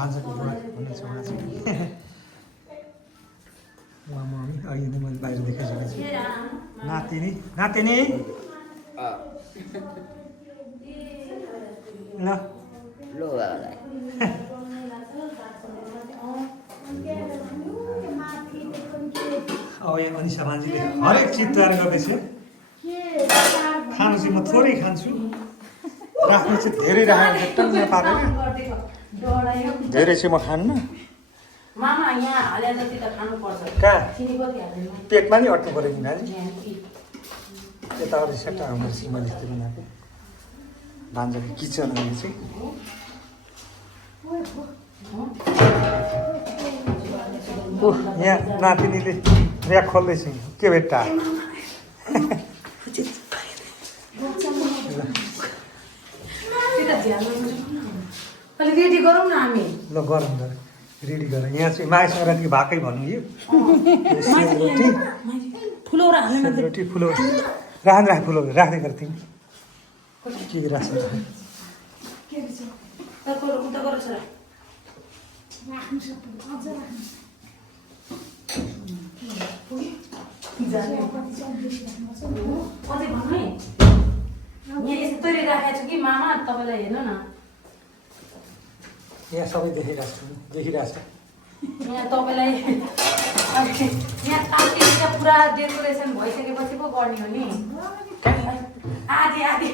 भान्साको बुवा हुनुहुन्छ उहाँ चाहिँ उहाँ मम्मी अहिले नै मैले बाहिर देखाइसकेको छु नातिनी नातिनी ल लो बाबालाई अब यहाँ अनिसा भान्जीले हरेक चिज तयार गर्दैछ खानु चाहिँ म थोरै खान्छु राख्नु चाहिँ धेरै राखेको टन्न पारेर धेरै चाहिँ म खान्न मामा यहाँ हालेर जति त खानु पर्छ कहाँ चिनी कति हाल्दैन पेटमा नि अट्नु पऱ्यो नि नानी यता अरू सेट्टा हाम्रो सिमलिस्ती बनाएको भान्जाको किचन अहिले चाहिँ ओह यहाँ नातिनीले ऱ्याक खोल्दैछ के भेट्टा अलिक रेडी गरौँ न हामी ल गरौँ ल रेडी गर यहाँ चाहिँ माघे सङ्क्रान्तिको भाकै भनौँ यो सेलरोटी फुलौरा हाल्नु सेलरोटी फुलौरा राख फुलौरा राख्दै गर तिमी के राख्छ उता गर छोरा अझै भन्नु है यहाँ यस्तो राखेको छु कि मामा तपाईँलाई हेर्नु न यहाँ सबै देखिरहेको छु देखिरहेको छ यहाँ तपाईँलाई यहाँ आर्टिफिसियल पुरा डेकोरेसन भइसकेपछि पो गर्ने हो नि आधी आधी